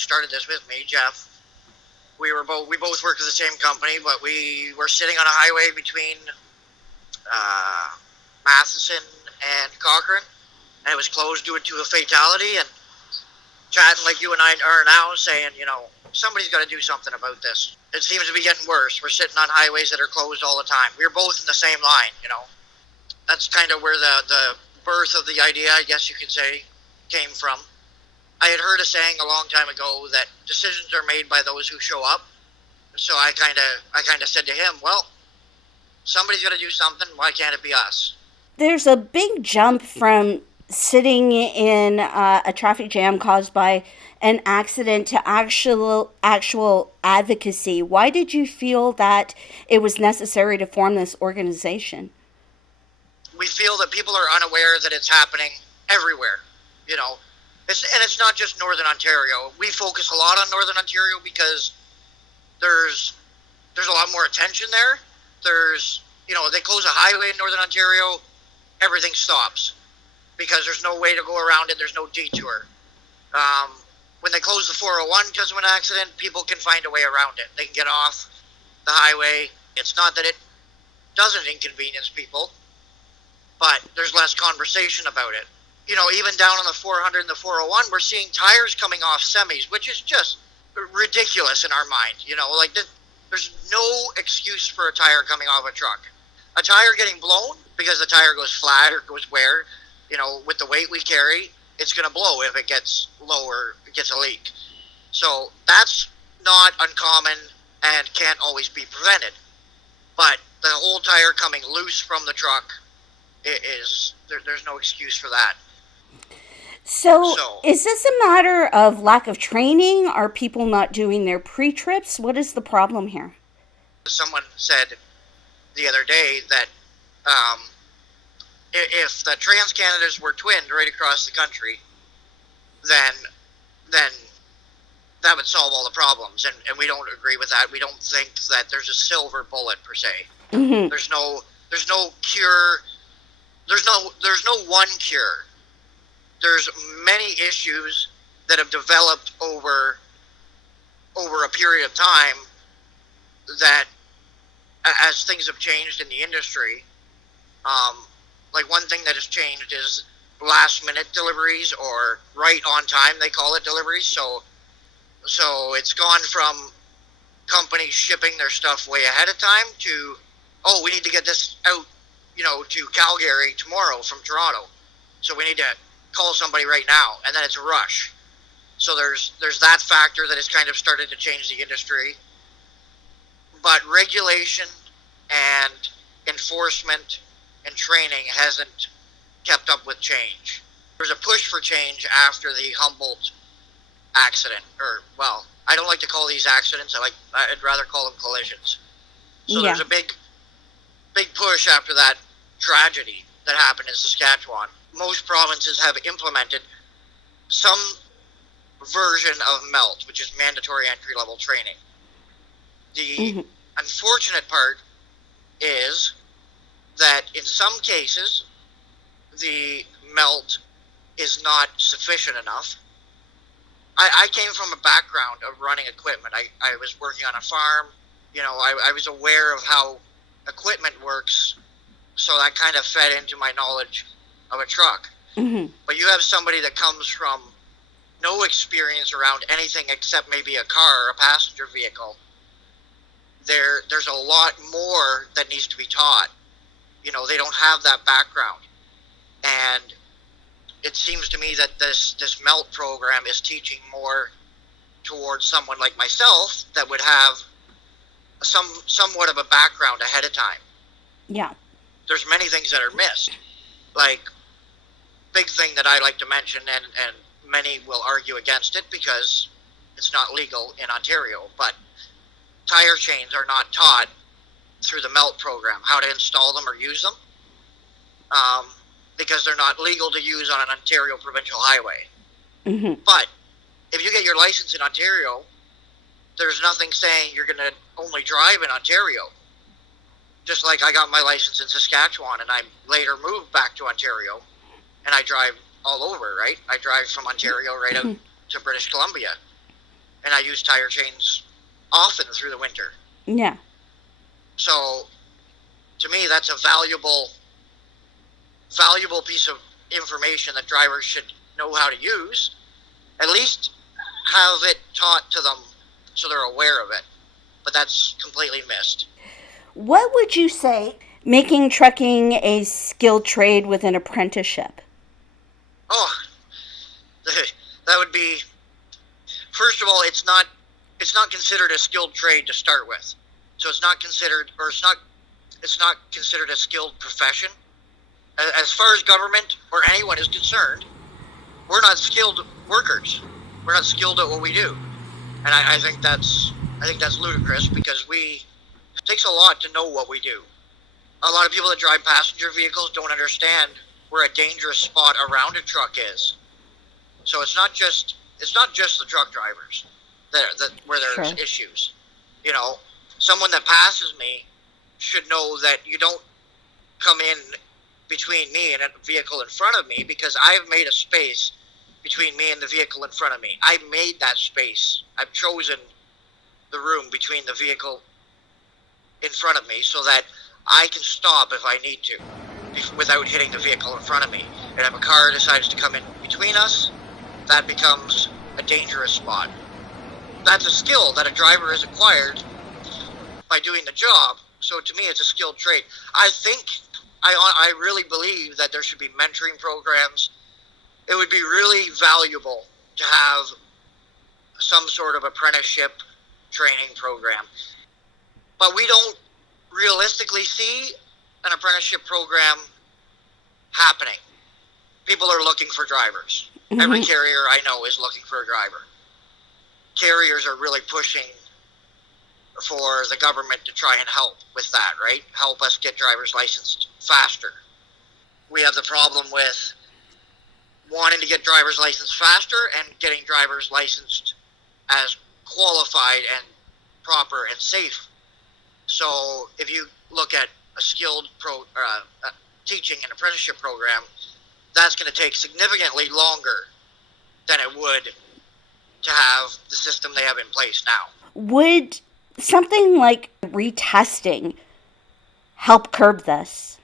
started this with me, Jeff. We both worked at the same company, but we were sitting on a highway between Matheson and Cochrane, and it was closed due to a fatality. And chatting like you and I are now, saying, somebody's got to do something about this. It seems to be getting worse. We're sitting on highways that are closed all the time. We were both in the same line. That's kind of where the birth of the idea, I guess you could say, came from. I had heard a saying a long time ago that decisions are made by those who show up. So I kind of said to him, well, somebody's got to do something. Why can't it be us? There's a big jump from sitting in a traffic jam caused by an accident to actual advocacy. Why did you feel that it was necessary to form this organization? We feel that people are unaware that it's happening everywhere. It's not just Northern Ontario. We focus a lot on Northern Ontario because there's a lot more attention there. They close a highway in Northern Ontario, everything stops because there's no way to go around it. There's no detour. When they close the 401 because of an accident, people can find a way around it. They can get off the highway. It's not that it doesn't inconvenience people, but there's less conversation about it. Even down on the 400 and the 401, we're seeing tires coming off semis, which is just ridiculous in our mind. There's no excuse for a tire coming off a truck. A tire getting blown because the tire goes flat or goes wear, with the weight we carry, it's going to blow if it gets low or it gets a leak. So that's not uncommon and can't always be prevented. But the whole tire coming loose from the truck there's no excuse for that. So, is this a matter of lack of training? Are people not doing their pre-trips? What is the problem here? Someone said the other day that if the Trans-Canadas were twinned right across the country, then that would solve all the problems. And we don't agree with that. We don't think that there's a silver bullet per se. Mm-hmm. There's no cure. There's no one cure. There's many issues that have developed over a period of time that, as things have changed in the industry, like one thing that has changed is last minute deliveries, or right on time, they call it, deliveries. So it's gone from companies shipping their stuff way ahead of time to, we need to get this out, to Calgary tomorrow from Toronto. So we need to call somebody right now, and then it's a rush. So there's that factor that has kind of started to change the industry. But regulation and enforcement and training hasn't kept up with change. There's a push for change after the Humboldt accident, I don't like to call these accidents. I'd rather call them collisions. So There's a big push after that tragedy that happened in Saskatchewan. Most provinces have implemented some version of MELT, which is mandatory entry-level training. The unfortunate part is that in some cases, the MELT is not sufficient enough. I came from a background of running equipment. I was working on a farm. I was aware of how equipment works, so that kind of fed into my knowledge of a truck. Mm-hmm. But you have somebody that comes from no experience around anything except maybe a car or a passenger vehicle. There's a lot more that needs to be taught. They don't have that background. And it seems to me that this MELT program is teaching more towards someone like myself that would have somewhat of a background ahead of time. Yeah. There's many things that are missed. Like, big thing that I like to mention, and many will argue against it because it's not legal in Ontario, but tire chains are not taught through the MELT program, how to install them or use them, because they're not legal to use on an Ontario provincial highway. Mm-hmm. But if you get your license in Ontario, there's nothing saying you're going to only drive in Ontario. Just like I got my license in Saskatchewan, and I later moved back to Ontario, and I drive all over, right? I drive from Ontario right out to British Columbia. and I use tire chains often through the winter. Yeah. So to me, that's a valuable piece of information that drivers should know how to use. At least have it taught to them so they're aware of it. But that's completely missed. What would you say making trucking a skilled trade with an apprenticeship? Oh, that would be, first of all, it's not considered a skilled trade to start with. So it's not considered a skilled profession. As far as government or anyone is concerned, we're not skilled workers. We're not skilled at what we do. And I think that's ludicrous, because it takes a lot to know what we do. A lot of people that drive passenger vehicles don't understand where a dangerous spot around a truck is. So it's not just the truck drivers where there's Sure. issues. You know, someone that passes me should know that you don't come in between me and a vehicle in front of me, because I've made a space between me and the vehicle in front of me. I made that space. I've chosen the room between the vehicle in front of me so that I can stop if I need to without hitting the vehicle in front of me. And if a car decides to come in between us, that becomes a dangerous spot. That's a skill that a driver has acquired by doing the job. So to me, it's a skilled trade. I really believe that there should be mentoring programs. It would be really valuable to have some sort of apprenticeship training program. But we don't realistically see an apprenticeship program happening. People are looking for drivers. Mm-hmm. Every carrier I know is looking for a driver. Carriers are really pushing for the government to try and help with that, right? Help us get drivers licensed faster. We have the problem with wanting to get drivers licensed faster and getting drivers licensed as qualified and proper and safe. So if you look at a skilled teaching and apprenticeship program, that's going to take significantly longer than it would to have the system they have in place now. Would something like retesting help curb this?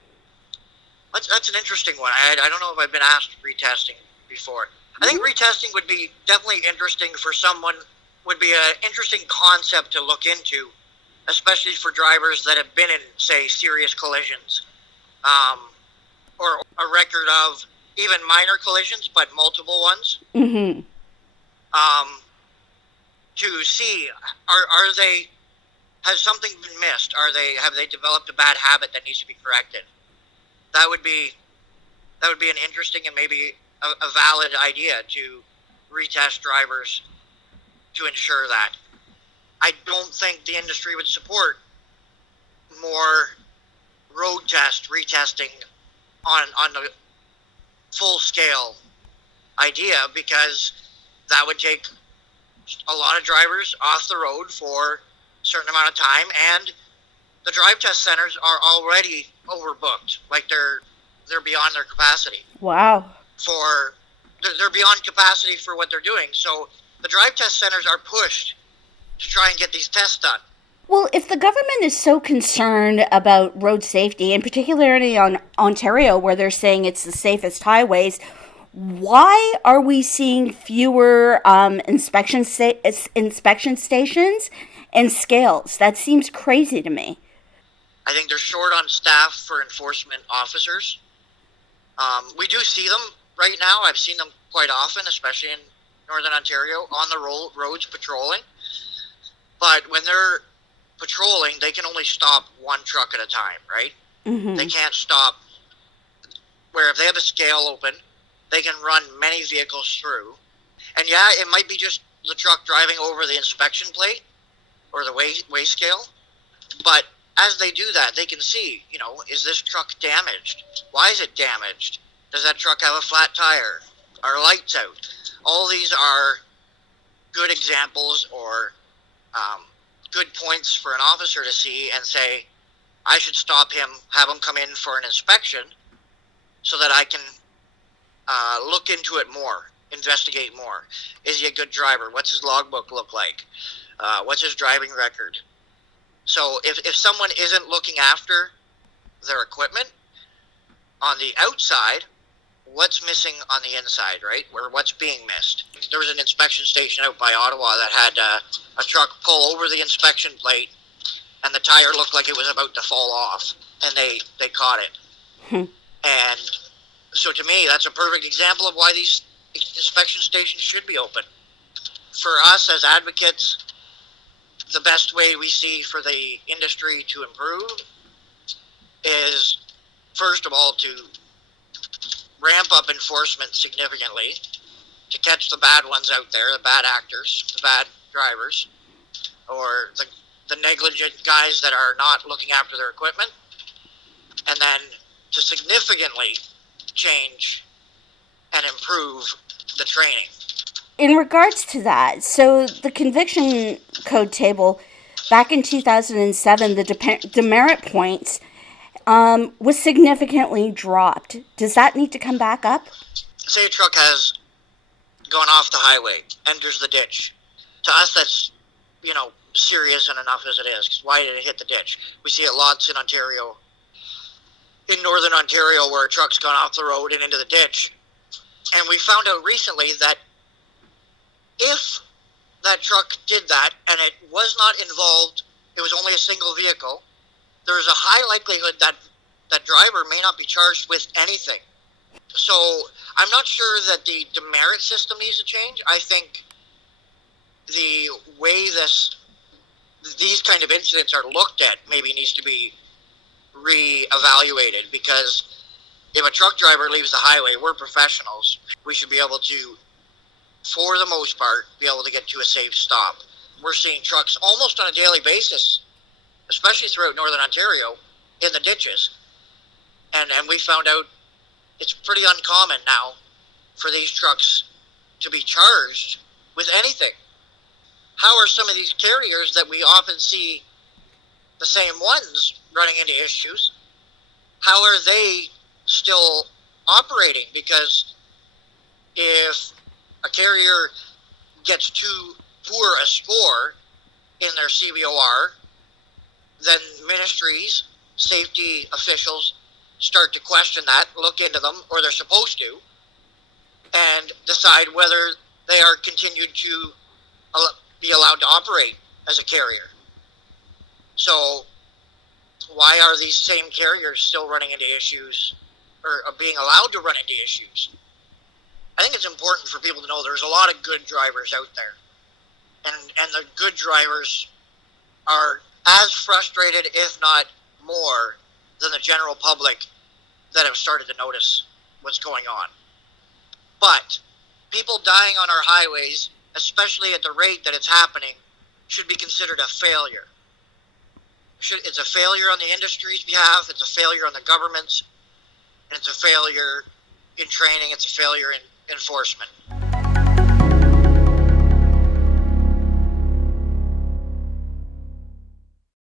That's an interesting one. I don't know if I've been asked retesting before. I think retesting would be definitely interesting for someone, would be an interesting concept to look into, especially for drivers that have been in, say, serious collisions, or a record of even minor collisions, but multiple ones. Mm-hmm. To see, has something been missed? Have they developed a bad habit that needs to be corrected? That would be an interesting and maybe a valid idea to retest drivers to ensure that. I don't think the industry would support more road retesting on the full scale idea, because that would take a lot of drivers off the road for a certain amount of time, and the drive test centers are already overbooked. Like they're beyond their capacity. Wow. They're beyond capacity for what they're doing. So the drive test centers are pushed to try and get these tests done. Well, if the government is so concerned about road safety, and particularly on Ontario, where they're saying it's the safest highways, why are we seeing fewer inspection stations and scales? That seems crazy to me. I think they're short on staff for enforcement officers. We do see them right now. I've seen them quite often, especially in Northern Ontario, on the roads patrolling. But when they're patrolling, they can only stop one truck at a time, right? Mm-hmm. They can't stop where if they have a scale open, they can run many vehicles through. And yeah, it might be just the truck driving over the inspection plate or the weigh scale. But as they do that, they can see, is this truck damaged? Why is it damaged? Does that truck have a flat tire? Are lights out? All these are good examples or good points for an officer to see and say, I should stop him, have him come in for an inspection so that I can look into it more investigate more. Is he a good driver? What's his logbook look like? What's his driving record? So if someone isn't looking after their equipment on the outside, what's missing on the inside, right? Or what's being missed? There was an inspection station out by Ottawa that had a truck pull over the inspection plate, and the tire looked like it was about to fall off, and they caught it. And so to me, that's a perfect example of why these inspection stations should be open. For us as advocates, the best way we see for the industry to improve is, first of all, to ramp up enforcement significantly, to catch the bad ones out there, the bad actors, the bad drivers, or the negligent guys that are not looking after their equipment, and then to significantly change and improve the training. In regards to that, so the conviction code table back in 2007, the demerit points was significantly dropped. Does that need to come back up? Say a truck has gone off the highway, enters the ditch. To us, that's, serious enough as it is. 'Cause why did it hit the ditch? We see it lots in Ontario, in northern Ontario, where a truck's gone off the road and into the ditch. And we found out recently that if that truck did that and it was not involved, it was only a single vehicle, there's a high likelihood that that driver may not be charged with anything. So I'm not sure that the demerit system needs to change. I think the way these kind of incidents are looked at maybe needs to be re-evaluated, because if a truck driver leaves the highway, we're professionals. We should be able to, for the most part, be able to get to a safe stop. We're seeing trucks almost on a daily basis, especially throughout northern Ontario, in the ditches. And we found out it's pretty uncommon now for these trucks to be charged with anything. How are some of these carriers that we often see the same ones running into issues, how are they still operating? Because if a carrier gets too poor a score in their CVOR, then ministries, safety officials start to question that, look into them, or they're supposed to, and decide whether they are continued to be allowed to operate as a carrier. So why are these same carriers still running into issues, or being allowed to run into issues? I think it's important for people to know there's a lot of good drivers out there. And the good drivers are as frustrated, if not more, than the general public that have started to notice what's going on. But people dying on our highways, especially at the rate that it's happening, should be considered a failure. It's a failure on the industry's behalf, it's a failure on the government's, and it's a failure in training, it's a failure in enforcement.